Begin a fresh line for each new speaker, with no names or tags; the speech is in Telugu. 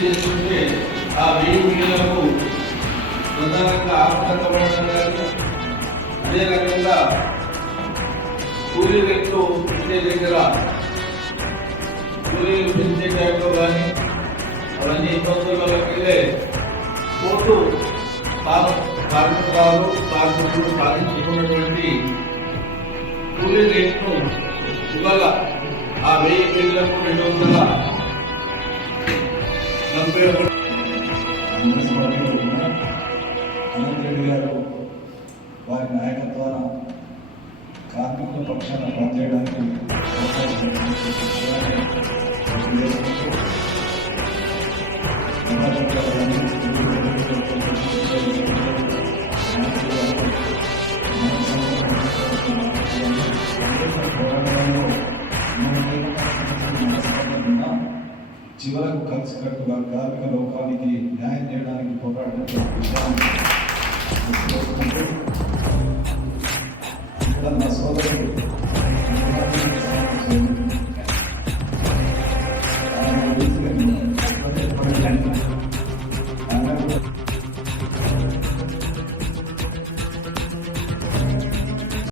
చేస్తుంటే ఆ వేడి నీళ్ళకు ప్రధానంగా ఆత్మహత్య కానీ అదే రకంగా కూలీ రేట్లు ఉండే దగ్గర కూలీలు పెంచే టైంలో కానీ అవన్నీ ఇబ్బందులలోకి వెళ్ళే కోర్టు కార్మికురాలు కార్మికులు సాధించుకున్నటువంటి కూలీ రేట్ను ఇవాళ ఆ వెయ్యి వేలకు రెండు వందల నలభై ఒకటి
కాంగ్రెస్ పార్టీలో ఉన్న అనంత్ రెడ్డి గారు వారి నాయకత్వాన కార్మికుల పక్షాన పనిచేయడానికి అవకాశం ఇచ్చినటువంటి విషయాన్ని గుర్తు చేసుకుంటూ సమాజంలోని చివరకు కలిసికట్టుగా కార్మిక లోకానికి న్యాయం చేయడానికి పోరాడినటువంటి విషయాన్ని గుర్తు చేసుకుంటూ ఇక్కడ నా సోదరుడు